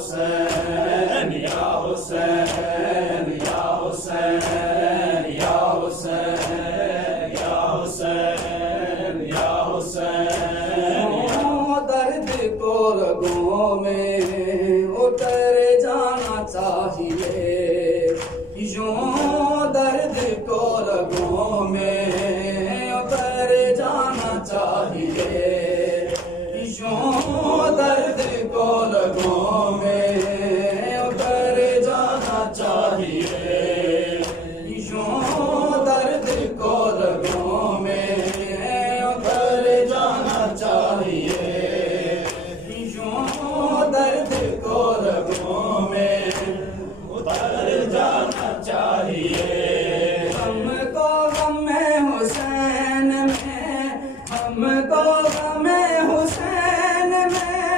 हुसैन या हुसैन या हुसैन या हुसैन या हुसैन या हुसैन। दर्द को रगों में उतर जाना चाहिए, यूं दर्द को रगों में उतर जाना चाहिए, यूं दर्द को रगों में उतर जाना चाहिए, यूं दर्द को रगों में उतर जाना चाहिए, यूं दर्द को रगों में उतर जाना चाहिए। हमको गम हुसैन में, हमको गम हुसैन में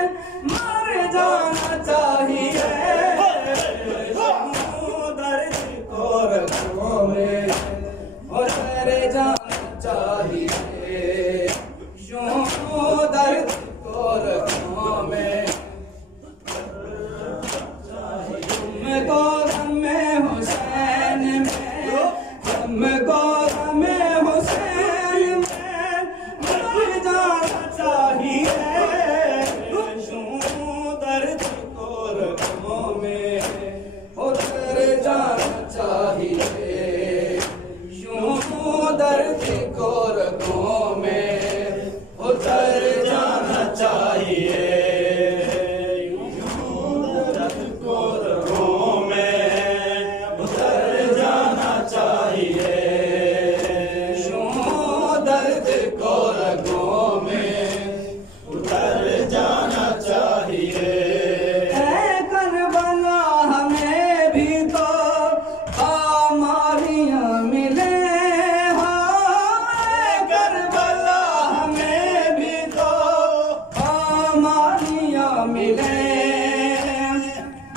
मर जाना चाहिए, दर्द को रगों में उतर जाना चाहिए, यूं दर्द को रगों में हमको गम हुसैन में, हमको गम हुसैन में मर जाना चाहिए, यूं दर्द को रगों में उतर जाना चाहिए, यूं दर्द को रगों में उतर जाना चाहिए,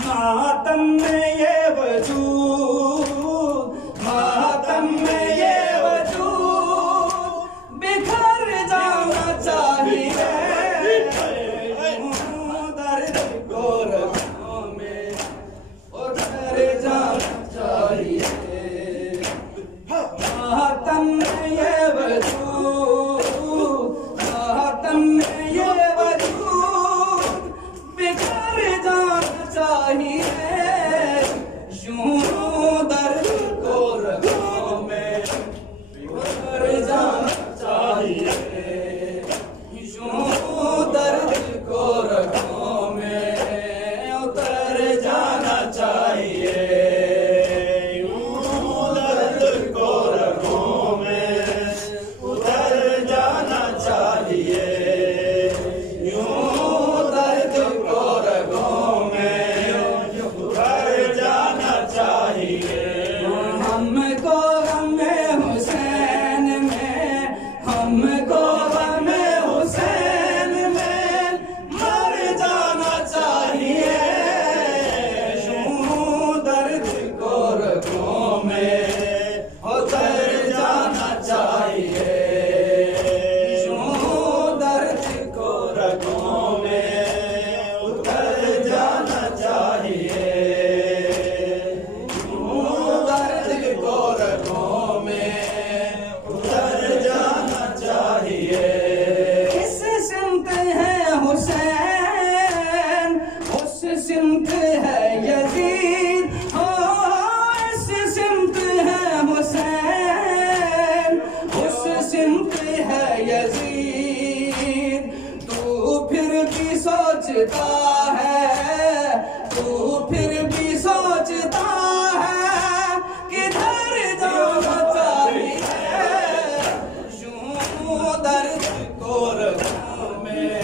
मातम में ये वजूद, मातम में ये वजूद बिखर जाना चाहिए, दर्द को रगों में उतर जाना चाहिए, मातम में ये वजूद, मातम में ये वजूद बिखर जाना चाहिए, यूं दर्द को रगों में उतर जाना चाहिए, यूं दर्द को रगों में उतर जाना चाहिए, यूं दर्द को रगों में उतर जाना चाहिए, यूं दर्द को रगों में उतर जाना चाहिए। हमको गम हुसैन में, हमको गम हुसैन में मर जाना चाहिए, यूं दर्द को रगों में उतर जाना चाहिए, यूं दर्द को रगों में उतर जाना चाहिए, यूं दर्द को रगों में उतर जाना चाहिए। किस सिमत है हुसैन, उस सिमत है यजीद, हो इस सिमत है हुसैन, उस सिमत है यजीद। तू फिर भी सोचता है, तू फिर भी सोचता है किधर जाना चाहिए, यूं दर्द को रगों में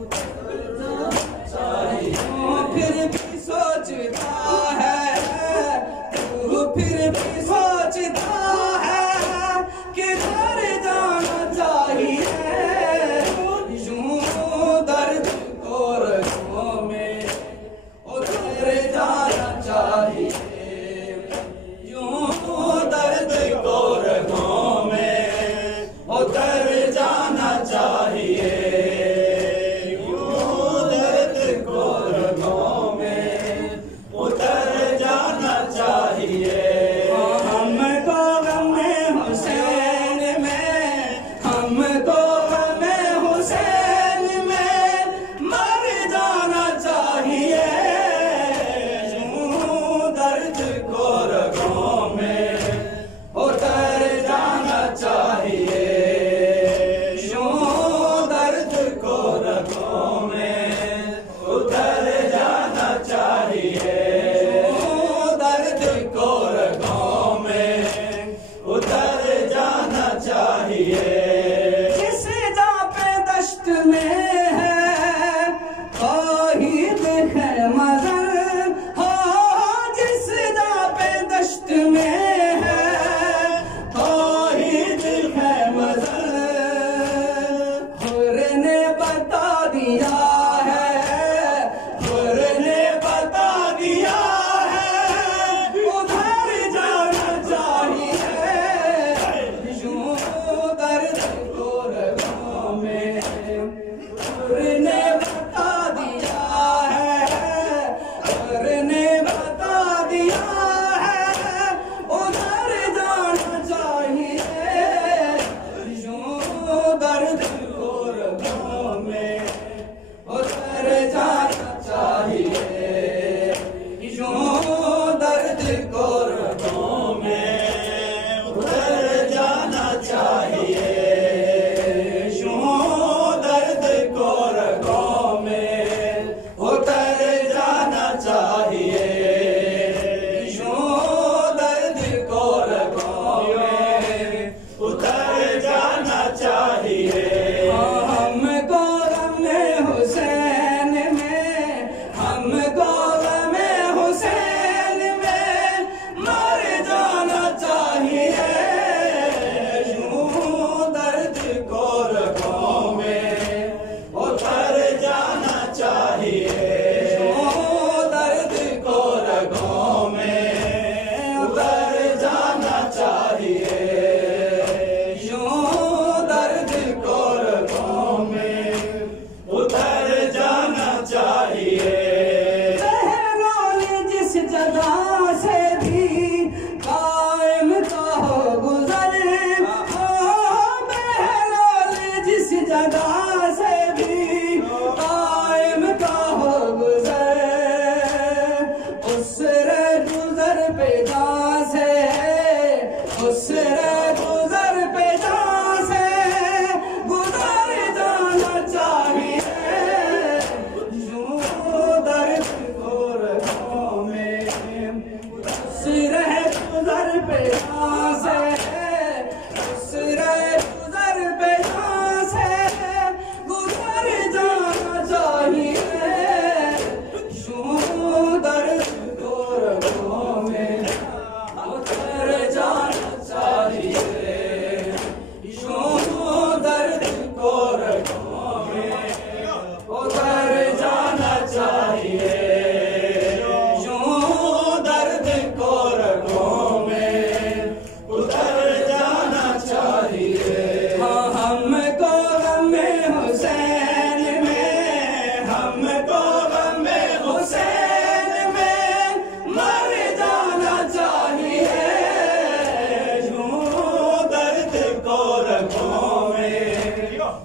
उतर जाना चाहिए, तू फिर भी सोचता है, तू फिर भी सोचता है किधर जाना चाहिए, यूं दर्द को रगों में उतर जाना चाहिए, यूं दर्द को रगों में उतर जाना चाहिए, यूं दर्द को रगों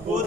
वो